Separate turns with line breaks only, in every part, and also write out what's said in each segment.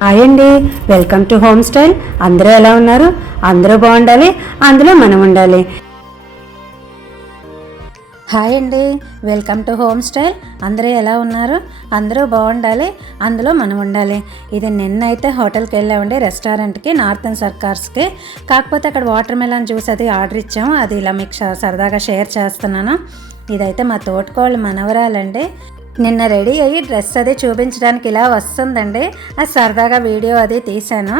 Hi అండి welcome to home style అందరూ ఎలా ఉన్నారు? అందరూ బాగుండాలి అందులో మనం ఉండాలి. హాయ్ అండి వెల్కమ్ టు హోమ్ స్టైల్ అందరూ ఎలా ఉన్నారు? అందరూ బాగుండాలి అందులో మనం ఉండాలి. ఇది నిన్నైతే హోటల్కి వెళ్ళామండి రెస్టారెంట్కి నార్థన్ సర్కార్స్కి కాకపోతే అక్కడ వాటర్ మెలన్ జ్యూస్ అది ఆర్డర్ ఇచ్చాము అది ఇలా మీకు సరదాగా షేర్ చేస్తున్నాను. ఇదైతే మా తోటకోళ్ళు మనవరాలండి. నిన్న రెడీ అయ్యి డ్రెస్ అది చూపించడానికి ఇలా వస్తుందండి. ఆ సరదాగా వీడియో అది తీశాను.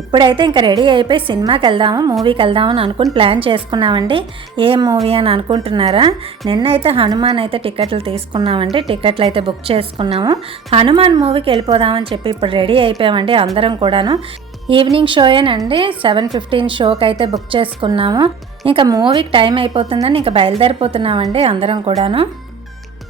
ఇప్పుడైతే ఇంకా రెడీ అయిపోయి సినిమాకి వెళ్దాము మూవీకి వెళ్దాము అని అనుకుని ప్లాన్ చేసుకున్నామండి. ఏం మూవీ అని అనుకుంటున్నారా? నిన్న అయితే హనుమాన్ అయితే టికెట్లు తీసుకున్నామండి. టికెట్లు అయితే బుక్ చేసుకున్నాము. హనుమాన్ మూవీకి వెళ్ళిపోదామని చెప్పి ఇప్పుడు రెడీ అయిపోయామండి అందరం కూడాను. ఈవినింగ్ షోయేనండి. సెవెన్ ఫిఫ్టీన్ షోకి అయితే బుక్ చేసుకున్నాము. ఇంకా మూవీకి టైం అయిపోతుందని ఇంకా బయలుదేరిపోతున్నామండి అందరం కూడాను.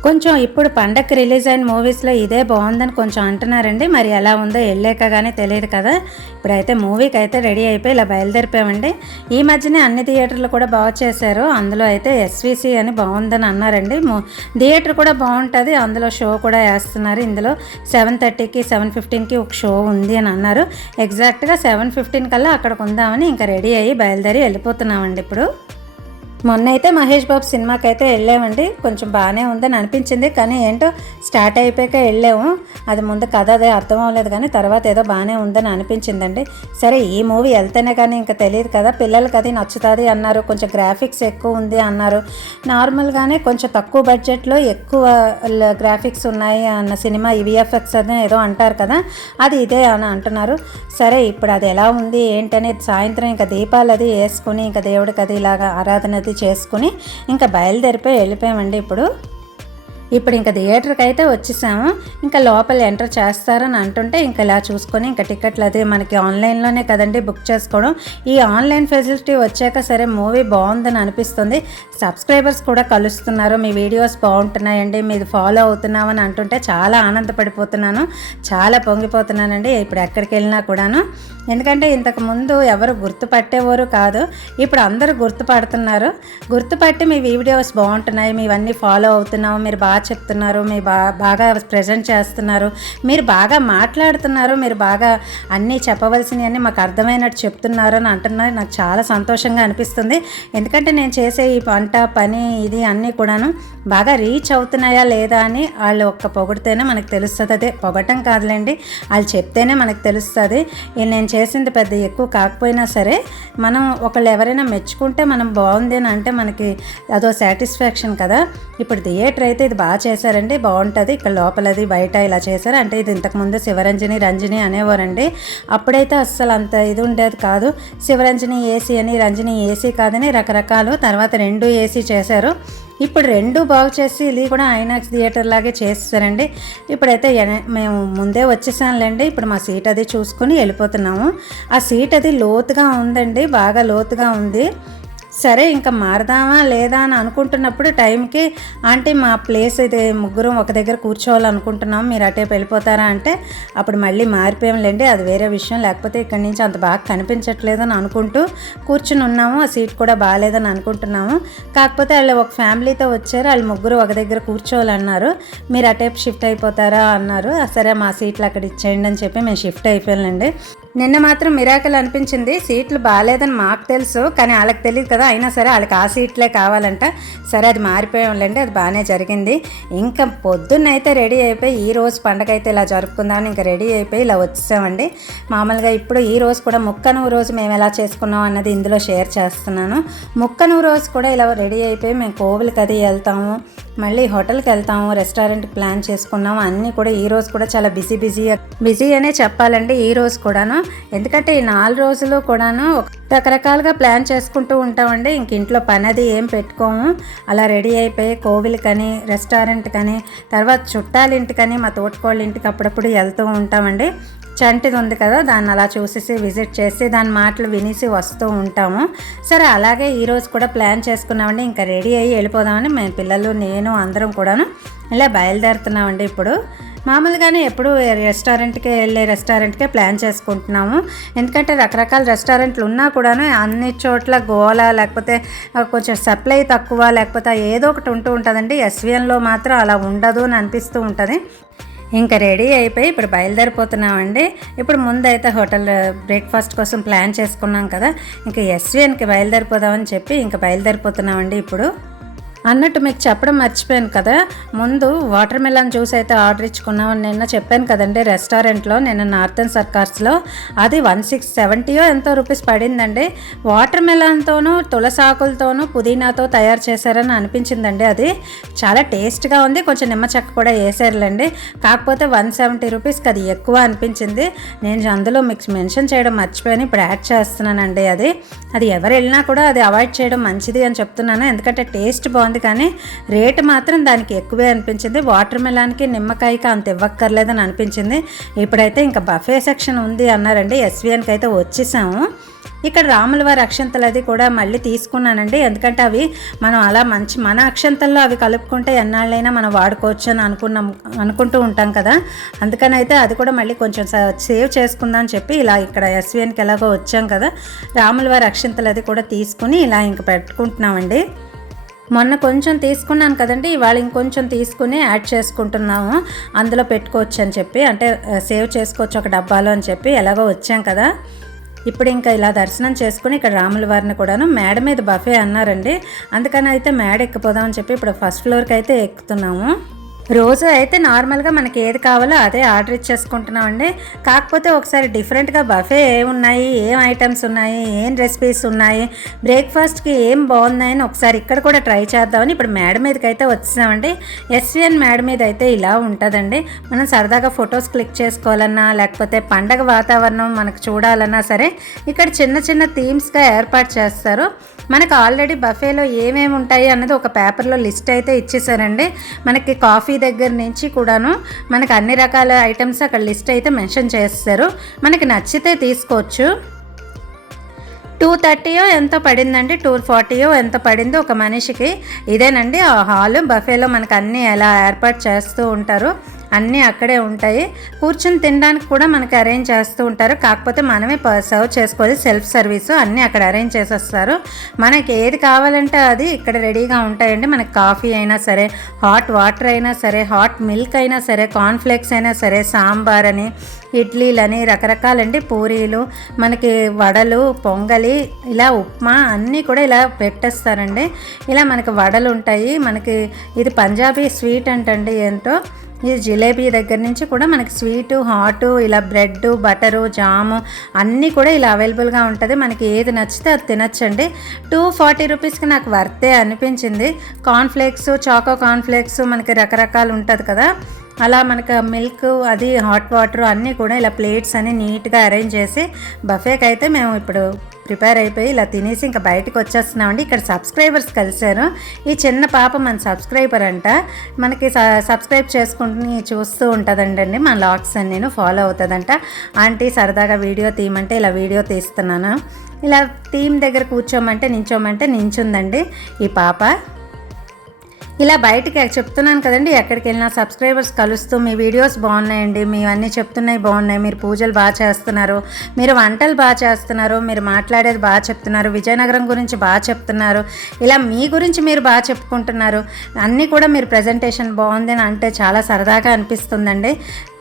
కొంచెం ఇప్పుడు పండగకి రిలీజ్ అయిన మూవీస్లో ఇదే బాగుందని కొంచెం అంటున్నారండి. మరి ఎలా ఉందో వెళ్ళాక కానీ తెలియదు కదా. ఇప్పుడైతే మూవీకి అయితే రెడీ అయిపోయి ఇలా బయలుదేరిపోయామండి. ఈ మధ్యనే అన్ని థియేటర్లు కూడా బాగా చేశారు. అందులో అయితే ఎస్విసి అని బాగుందని అన్నారండి. మూ- థియేటర్ కూడా బాగుంటుంది. అందులో షో కూడా వేస్తున్నారు. ఇందులో సెవెన్ థర్టీకి సెవెన్ ఫిఫ్టీన్కి ఒక షో ఉంది అని అన్నారు. ఎగ్జాక్ట్గా సెవెన్ ఫిఫ్టీన్ కల్లా అక్కడికి ఉందామని ఇంకా రెడీ అయ్యి బయలుదేరి వెళ్ళిపోతున్నామండి ఇప్పుడు. మొన్న అయితే మహేష్ బాబు సినిమాకి అయితే వెళ్ళామండి. కొంచెం బాగానే ఉందని అనిపించింది. కానీ ఏంటో స్టార్ట్ అయిపోయాక వెళ్ళాము. అది ముందు కథ అదే అర్థం అవ్వలేదు కానీ తర్వాత ఏదో బాగానే ఉందని అనిపించిందండి. సరే ఈ మూవీ వెళ్తేనే కానీ ఇంకా తెలియదు కదా. పిల్లలకి అది నచ్చుతుంది అన్నారు. కొంచెం గ్రాఫిక్స్ ఎక్కువ ఉంది అన్నారు. నార్మల్గానే కొంచెం తక్కువ బడ్జెట్లో ఎక్కువ గ్రాఫిక్స్ ఉన్నాయి అన్న సినిమా విఎఫ్ఎక్స్ అని ఏదో అంటారు కదా. అది ఇదే అని అంటున్నారు. సరే ఇప్పుడు అది ఎలా ఉంది? ఏంటనేది సాయంత్రం ఇంకా దీపాలు అది వేసుకుని ఇంకా దేవుడికి అది ఇలాగా ఆరాధన అది చేసుకుని ఇంకా బయలుదేరిపోయి వెళ్ళిపోయామండి ఇప్పుడు. ఇప్పుడు ఇంకా థియేటర్కి అయితే వచ్చేసాము. ఇంకా లోపల ఎంటర్ చేస్తారని అంటుంటే ఇంకా ఇలా చూసుకొని ఇంకా టికెట్లు అది మనకి ఆన్లైన్లోనే కదండి బుక్ చేసుకోవడం. ఈ ఆన్లైన్ ఫెసిలిటీ వచ్చాక సరే మూవీ బాగుందని అనిపిస్తుంది. సబ్స్క్రైబర్స్ కూడా కలుస్తున్నారు. మీ వీడియోస్ బాగుంటున్నాయండి. మీరు ఫాలో అవుతున్నామని అంటుంటే చాలా ఆనందపడిపోతున్నాను. చాలా పొంగిపోతున్నానండి. ఇప్పుడు ఎక్కడికి వెళ్ళినా కూడాను. ఎందుకంటే ఇంతకు ముందు ఎవరు గుర్తుపట్టేవారు కాదు. ఇప్పుడు అందరూ గుర్తుపడుతున్నారు. గుర్తుపట్టి మీ వీడియోస్ బాగుంటున్నాయి. మీవన్నీ ఫాలో అవుతున్నాము. మీరు బాగా బాగా చెప్తున్నారు మీ బా బాగా ప్రజెంట్ చేస్తున్నారు. మీరు బాగా మాట్లాడుతున్నారు మీరు బాగా అన్నీ చెప్పవలసినవన్నీ మాకు అర్థమైనట్టు చెప్తున్నారు అని అంటున్నారు. నాకు చాలా సంతోషంగా అనిపిస్తుంది. ఎందుకంటే నేను చేసే ఈ పంట పని ఇది అన్నీ కూడాను బాగా రీచ్ అవుతున్నాయా లేదా అని వాళ్ళు ఒక్క పొగిడితేనే మనకు తెలుస్తుంది. అదే పొగటం కాదులేండి వాళ్ళు చెప్తేనే మనకు తెలుస్తుంది. నేను చేసింది పెద్ద ఎక్కువ కాకపోయినా సరే మనం ఒకళ్ళు ఎవరైనా మెచ్చుకుంటే మనం బాగుంది అని అంటే మనకి అదో సాటిస్ఫాక్షన్ కదా. ఇప్పుడు థియేటర్ అయితే ఇది బాగా చేశారండి బాగుంటుంది. ఇక్కడ లోపలది బయట ఇలా చేశారు. అంటే ఇది ఇంతకుముందు శివరంజని రంజని అనేవారండి. అప్పుడైతే అస్సలు అంత ఇది ఉండేది కాదు. శివరంజని ఏసీ అని రంజని ఏసీ కాదని రకరకాలు. తర్వాత రెండు ఏసీ చేశారు. ఇప్పుడు రెండు బాగు చేసి ఇది కూడా ఐనాక్స్ థియేటర్ లాగే చేస్తారండి. ఇప్పుడైతే మేము ముందే వచ్చేసానులేండి. ఇప్పుడు మా సీట్ అది చూసుకుని వెళ్ళిపోతున్నాము. ఆ సీట్ అది లోతుగా ఉందండి. బాగా లోతుగా ఉంది. సరే ఇంకా మారదామా లేదా అని అనుకుంటున్నప్పుడు టైంకి ఆంటీ మా ప్లేస్ అయితే ముగ్గురం ఒక దగ్గర కూర్చోవాలనుకుంటున్నాం మీరు అటే వెళ్ళిపోతారా? అంటే అప్పుడు మళ్ళీ మారిపోయాంలేండి. అది వేరే విషయం. లేకపోతే ఇక్కడి నుంచి అంత బాగా కనిపించట్లేదని అనుకుంటూ కూర్చుని ఉన్నాము. ఆ సీట్ కూడా బాగాలేదని అనుకుంటున్నాము. కాకపోతే వాళ్ళు ఒక ఫ్యామిలీతో వచ్చారు. వాళ్ళు ముగ్గురు ఒక దగ్గర కూర్చోవాలన్నారు. మీరు అటే షిఫ్ట్ అయిపోతారా? అన్నారు. సరే మా సీట్లు అక్కడ ఇచ్చేయండి అని చెప్పి మేము షిఫ్ట్ అయిపోయానండి నిన్న మాత్రం మిరాకల్ అనిపించింది. సీట్లు బాగాలేదని మాకు తెలుసు కానీ వాళ్ళకి తెలియదు కదా. అయినా సరే వాళ్ళకి ఆ సీట్లే కావాలంట. సరే అది మారిపోయాంలేండి అది బాగానే జరిగింది. ఇంకా పొద్దున్న అయితే రెడీ అయిపోయి ఈ రోజు పండగ అయితే ఇలా జరుపుకుందామని ఇంకా రెడీ అయిపోయి ఇలా వచ్చేసామండి మామూలుగా ఇప్పుడు ఈ రోజు కూడా ముక్కనూరు రోజు మేము ఎలా చేసుకున్నాం అన్నది ఇందులో షేర్ చేస్తున్నాను. ముక్కనూరు రోజు కూడా ఇలా రెడీ అయిపోయి మేము కోవిలకి అది వెళ్తాము మళ్ళీ హోటల్కి వెళ్తాము రెస్టారెంట్కి ప్లాన్ చేసుకున్నాము. అన్నీ కూడా ఈ రోజు కూడా చాలా బిజీ బిజీ బిజీ అనే చెప్పాలండి ఈ రోజు కూడాను. ఎందుకంటే ఈ నాలుగు రోజులు కూడాను రకరకాలుగా ప్లాన్ చేసుకుంటూ ఉంటామండి. ఇంక ఇంట్లో పని అది ఏం పెట్టుకోము. అలా రెడీ అయిపోయి కోవిలకని రెస్టారెంట్ కానీ తర్వాత చుట్టాలింటికని మా తోటకోళ్ళ ఇంటికి అప్పుడప్పుడు వెళ్తూ ఉంటామండి. చంటిది ఉంది కదా దాన్ని అలా చూసేసి విజిట్ చేసి దాని మాటలు వినేసి వస్తూ ఉంటాము. సరే అలాగే ఈరోజు కూడా ప్లాన్ చేసుకున్నామండి. ఇంకా రెడీ అయ్యి వెళ్ళిపోదామని మేము పిల్లలు నేను అందరం కూడాను ఇలా బయలుదేరుతున్నామండి ఇప్పుడు. మామూలుగానే ఎప్పుడు రెస్టారెంట్కి వెళ్ళే రెస్టారెంట్కే ప్లాన్ చేసుకుంటున్నాము. ఎందుకంటే రకరకాల రెస్టారెంట్లు ఉన్నా కూడాను అన్ని చోట్ల గోల లేకపోతే కొంచెం సప్లై తక్కువ లేకపోతే ఏదో ఒకటి ఉంటూ ఉంటుందండి. ఎస్విఎన్లో మాత్రం అలా ఉండదు అని అనిపిస్తూ ఉంటుంది. ఇంకా రెడీ అయిపోయి ఇప్పుడు బయలుదేరిపోతున్నామండి. ఇప్పుడు ముందైతే హోటల్ బ్రేక్ఫాస్ట్ కోసం ప్లాన్ చేసుకున్నాం కదా. ఇంకా ఎస్విఎన్కి బయలుదేరిపోదామని చెప్పి ఇంకా బయలుదేరిపోతున్నామండి ఇప్పుడు. అన్నట్టు మీకు చెప్పడం మర్చిపోయాను కదా. ముందు వాటర్ మిలన్ జ్యూస్ అయితే ఆర్డర్ ఇచ్చుకున్నామని నిన్న చెప్పాను కదండి రెస్టారెంట్లో నిన్న నార్థన్ సర్కార్స్లో. అది వన్ సిక్స్ సెవెంటీయో ఎంతో రూపీస్ పడిందండి. వాటర్ మిలన్తోనూ తులసాకులతోనూ పుదీనాతో తయారు చేశారని అనిపించిందండి అది. చాలా టేస్ట్గా ఉంది కొంచెం నిమ్మ చెక్క కూడా వేసారులేండి. కాకపోతే వన్ సెవెంటీ రూపీస్కి అది ఎక్కువ అనిపించింది. నేను అందులో మీకు మెన్షన్ చేయడం మర్చిపోయాను ఇప్పుడు యాడ్ చేస్తున్నానండి అది. అది ఎవరు వెళ్ళినా కూడా అది అవాయిడ్ చేయడం మంచిది అని చెప్తున్నాను ఎందుకంటే టేస్ట్ బాగుంది. బాగుంది కానీ రేటు మాత్రం దానికి ఎక్కువే అనిపించింది. వాటర్ మెలాన్కి నిమ్మకాయకి అంత ఇవ్వక్కర్లేదని అనిపించింది. ఇప్పుడైతే ఇంకా బఫే సెక్షన్ ఉంది అన్నారండి. ఎస్విఎన్కి అయితే వచ్చేసాము. ఇక్కడ రాముల వారి అక్షంతలు అది కూడా మళ్ళీ తీసుకున్నానండి. ఎందుకంటే అవి మనం అలా మంచి మన అక్షంతల్లో అవి కలుపుకుంటే ఎన్నాళ్ళైనా మనం వాడుకోవచ్చు అని అనుకున్నాం అనుకుంటూ ఉంటాం కదా. అందుకని అయితే అది కూడా మళ్ళీ కొంచెం సేవ్ చేసుకుందాం అని చెప్పి ఇలా ఇక్కడ ఎస్విఎన్కి ఎలాగో వచ్చాం కదా. రాముల వారి అక్షంతలు అది కూడా తీసుకుని ఇలా ఇంక పెట్టుకుంటున్నామండి. మొన్న కొంచెం తీసుకున్నాను కదండి ఇవాళ ఇంకొంచెం తీసుకుని యాడ్ చేసుకుంటున్నాము. అందులో పెట్టుకోవచ్చు అని చెప్పి అంటే సేవ్ చేసుకోవచ్చు ఒక డబ్బాలో అని చెప్పి ఎలాగో వచ్చాం కదా. ఇప్పుడు ఇంకా ఇలా దర్శనం చేసుకుని ఇక్కడ రాముల వారిని కూడాను మేడ మీద బఫే అన్నారండి. అందుకని అయితే మేడ ఎక్కిపోదామని చెప్పి ఇప్పుడు ఫస్ట్ ఫ్లోర్కి అయితే ఎక్కుతున్నాము. రోజు అయితే నార్మల్గా మనకి ఏది కావాలో అదే ఆర్డర్ ఇచ్చేసుకుంటున్నామండి. కాకపోతే ఒకసారి డిఫరెంట్గా బఫే ఏమున్నాయి ఏం ఐటమ్స్ ఉన్నాయి ఏం రెసిపీస్ ఉన్నాయి బ్రేక్ఫాస్ట్కి ఏం బాగున్నాయని ఒకసారి ఇక్కడ కూడా ట్రై చేద్దామని ఇప్పుడు మేడ మీదకి అయితే వచ్చేసామండి. ఎస్విఎన్ మేడ మీద అయితే ఇలా ఉంటుందండి. మనం సరదాగా ఫొటోస్ క్లిక్ చేసుకోవాలన్నా లేకపోతే పండగ వాతావరణం మనకు చూడాలన్నా సరే ఇక్కడ చిన్న చిన్న థీమ్స్గా ఏర్పాటు చేస్తారు. మనకు ఆల్రెడీ బఫేలో ఏమేమి ఉంటాయి అన్నది ఒక పేపర్లో లిస్ట్ అయితే ఇచ్చేసారండి. మనకి కాఫీ కాఫీ దగ్గర నుంచి కూడాను మనకు అన్ని రకాల ఐటమ్స్ అక్కడ లిస్ట్ అయితే మెన్షన్ చేస్తారు. మనకి నచ్చితే తీసుకోవచ్చు. టూ థర్టీయో ఎంత పడిందండి? టూ ఫార్టీయో ఎంత పడిందో ఒక మనిషికి. ఇదేనండి ఆ హాల్ బఫేలో మనకు అన్నీ ఎలా ఏర్పాటు చేస్తూ ఉంటారు. అన్నీ అక్కడే ఉంటాయి. కూర్చొని తినడానికి కూడా మనకి అరేంజ్ చేస్తూ ఉంటారు. కాకపోతే మనమే సర్వ్ చేసుకోవాలి. సెల్ఫ్ సర్వీసు అన్నీ అక్కడ అరేంజ్ చేసేస్తారు. మనకి ఏది కావాలంటే అది ఇక్కడ రెడీగా ఉంటాయండి. మనకి కాఫీ అయినా సరే హాట్ వాటర్ అయినా సరే హాట్ మిల్క్ అయినా సరే కార్న్ఫ్లేక్స్ అయినా సరే సాంబార్ అని ఇడ్లీలని రకరకాలండి. పూరీలు మనకి వడలు పొంగలి ఇలా ఉప్మా అన్నీ కూడా ఇలా పెట్టేస్తారండి. ఇలా మనకి వడలు ఉంటాయి. మనకి ఇది పంజాబీ స్వీట్ అంటండి ఏంటో. ఈ జిలేబీ దగ్గర నుంచి కూడా మనకి స్వీటు హాటు ఇలా బ్రెడ్ బటరు జాము అన్నీ కూడా ఇలా అవైలబుల్గా ఉంటుంది. మనకి ఏది నచ్చితే అది తినచ్చండి. టూ ఫార్టీ రూపీస్కి నాకు వర్తే అనిపించింది. కార్న్ఫ్లేక్స్ చాకో కార్న్ఫ్లేక్స్ మనకి రకరకాలు ఉంటుంది కదా. అలా మనకు మిల్క్ అది హాట్ వాటర్ అన్నీ కూడా ఇలా ప్లేట్స్ అన్ని నీట్గా అరేంజ్ చేసి బఫేకి అయితే మేము ఇప్పుడు ప్రిపేర్ అయిపోయి ఇలా తినేసి ఇంకా బయటకు వచ్చేస్తున్నామండి. ఇక్కడ సబ్స్క్రైబర్స్ కలిశారు. ఈ చిన్న పాప మన సబ్స్క్రైబర్ అంట. మనకి సబ్స్క్రైబ్ చేసుకుంటుని చూస్తూ ఉంటుందండి మన లాక్స్ అని నేను ఫాలో అవుతుందంట. ఆంటీ సరదాగా వీడియో తీయమంటే ఇలా వీడియో తీస్తున్నాను. ఇలా థీమ్ దగ్గర కూర్చోమంటే నించోమంటే నించుందండి ఈ పాప. ఇలా బయటికి చెప్తున్నాను కదండి ఎక్కడికి వెళ్ళినా సబ్స్క్రైబర్స్ కలుస్తూ మీ వీడియోస్ బాగున్నాయండి మీ అన్నీ చెప్తున్నాయి బాగున్నాయి మీరు పూజలు బాగా చేస్తున్నారు మీరు వంటలు బాగా చేస్తున్నారు మీరు మాట్లాడేది బాగా చెప్తున్నారు విజయనగరం గురించి బాగా చెప్తున్నారు ఇలా మీ గురించి మీరు బాగా చెప్పుకుంటున్నారు అన్నీ కూడా మీరు ప్రజెంటేషన్ బాగుంది అని అంటే చాలా సరదాగా అనిపిస్తుందండి.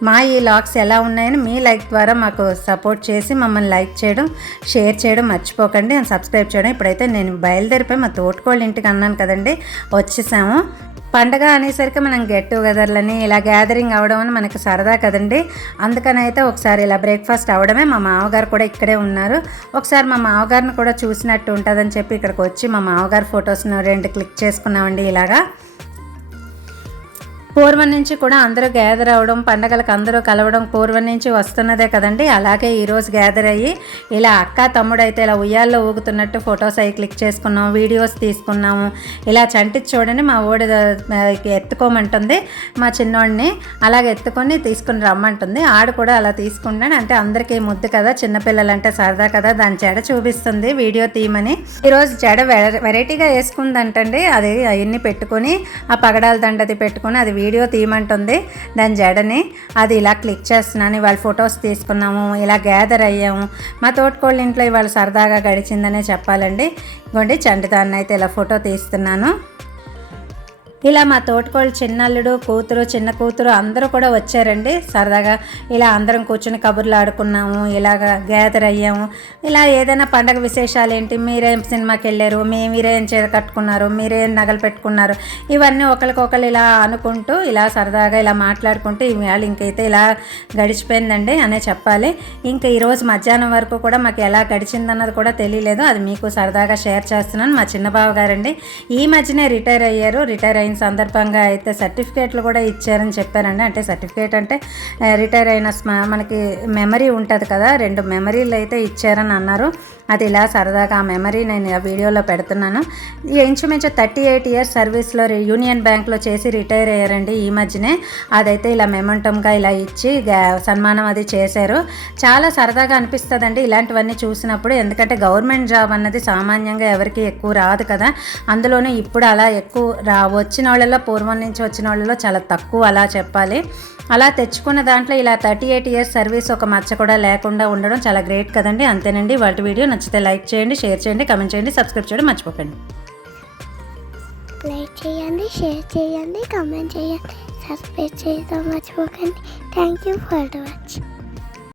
మా ఈ లాగ్స్ ఎలా ఉన్నాయని మీ లైక్ ద్వారా మాకు సపోర్ట్ చేసి మమ్మల్ని లైక్ చేయడం షేర్ చేయడం మర్చిపోకండి. సబ్స్క్రైబ్ చేయడం. ఇప్పుడైతే నేను బయలుదేరిపోయి మా తోటకోళ్ళ ఇంటికి అన్నాను కదండి వచ్చేసాము. పండగ అనేసరికి మనం గెట్ టుగెదర్లని ఇలా గ్యాదరింగ్ అవడం అని మనకు సరదా కదండి. అందుకని అయితే ఒకసారి ఇలా బ్రేక్ఫాస్ట్ అవడమే. మా మామగారు కూడా ఇక్కడే ఉన్నారు. ఒకసారి మా మామగారిని కూడా చూసినట్టు ఉంటుందని చెప్పి ఇక్కడికి వచ్చి మా మామగారు ఫొటోస్ను రెండు క్లిక్ చేసుకున్నామండి ఇలాగా. పూర్వం నుంచి కూడా అందరూ గ్యాదర్ అవ్వడం పండగలకు అందరూ కలవడం పూర్వం నుంచి వస్తున్నదే కదండి. అలాగే ఈరోజు గ్యాదర్ అయ్యి ఇలా అక్క తమ్ముడు అయితే ఇలా ఉయ్యాల్లో ఊగుతున్నట్టు ఫొటోస్ అవి క్లిక్ చేసుకున్నాం వీడియోస్ తీసుకున్నాము. ఇలా చంటి చూడండి మా ఓడి ఎత్తుకోమంటుంది మా చిన్నోడిని. అలాగే ఎత్తుకొని తీసుకుని రమ్మంటుంది. ఆడు కూడా అలా తీసుకుంటాను అంటే అందరికీ ముద్దు కదా చిన్నపిల్లలు అంటే సరదా కదా దాని జడ చూపిస్తుంది వీడియో తీయమని. ఈరోజు జడ వెరైటీగా వేసుకుందంటండి. అది అవన్నీ పెట్టుకొని ఆ పగడాల దండది పెట్టుకొని అది వీడియో తీయమంటుంది. దాని జడని అది ఇలా క్లిక్ చేస్తున్నాను ఇవాళ ఫొటోస్ తీసుకున్నాము ఇలా గ్యాదర్ అయ్యాము. మా తోటకోళ్ళ ఇంట్లో ఇవాళ సరదాగా గడిచిందనే చెప్పాలండి. ఇవ్వండి చంటిదాన్ని అయితే ఇలా ఫోటో తీస్తున్నాను. ఇలా మా తోటకోళ్ళు చిన్నల్లుడు కూతురు చిన్న కూతురు అందరూ కూడా వచ్చారండి. సరదాగా ఇలా అందరం కూర్చుని కబుర్లు ఆడుకున్నాము ఇలాగ గ్యాదర్ అయ్యాము. ఇలా ఏదైనా పండగ విశేషాలు ఏంటి మీరేం సినిమాకి వెళ్ళారు మీ మీరేం చేత కట్టుకున్నారు మీరేం నగలు పెట్టుకున్నారు. ఇవన్నీ ఒకరికొకరు ఇలా అనుకుంటూ ఇలా సరదాగా ఇలా మాట్లాడుకుంటూ ఇవాళ ఇంకైతే ఇలా గడిచిపోయిందండి అనే చెప్పాలి. ఇంకా ఈరోజు మధ్యాహ్నం వరకు కూడా మాకు ఎలా గడిచిందన్నది కూడా తెలియలేదు. అది మీకు సరదాగా షేర్ చేస్తున్నాను మా చిన్న గారండి. ఈ మధ్యనే రిటైర్ అయ్యారు. రిటైర్ అయిన సందర్భంగా అయితే సర్టిఫికేట్లు కూడా ఇచ్చారని చెప్పారండి అంటే సర్టిఫికేట్ అంటే రిటైర్ అయిన స్మ- మనకి మెమరీ ఉంటుంది కదా రెండు మెమరీలు అయితే ఇచ్చారని అన్నారు. అది ఇలా సరదాగా ఆ మెమరీ నేను ఆ వీడియోలో పెడుతున్నాను. ఇంచుమించు థర్టీ ఎయిట్ ఇయర్స్ సర్వీస్లో యూనియన్ బ్యాంక్లో చేసి రిటైర్ అయ్యారండి ఈ మధ్యనే. అదైతే ఇలా మెమంటంగా ఇలా ఇచ్చి సన్మానం అది చేశారు. చాలా సరదాగా అనిపిస్తుందండి ఇలాంటివన్నీ చూసినప్పుడు. ఎందుకంటే గవర్నమెంట్ జాబ్ అన్నది సామాన్యంగా ఎవరికి ఎక్కువ రాదు కదా. అందులోనూ ఇప్పుడు అలా ఎక్కువ రా వచ్చిన వాళ్ళలో పూర్వం నుంచి వచ్చిన వాళ్ళలో చాలా తక్కువ అలా చెప్పాలి. అలా తెచ్చుకున్న దాంట్లో ఇలా థర్టీ ఎయిట్ ఇయర్స్ సర్వీస్ ఒక మచ్చ కూడా లేకుండా ఉండడం చాలా గ్రేట్ కదండి. అంతేనండి. వాటి వీడియో నచ్చితే లైక్ చేయండి షేర్ చేయండి కమెంట్ చేయండి సబ్స్క్రైబ్ చేయడం మర్చిపోకండి.
లైక్ చేయండి షేర్ చేయండి కమెంట్ చేయండి సబ్స్క్రైబ్ చేయడం మర్చిపోకండి. Thank you for watching.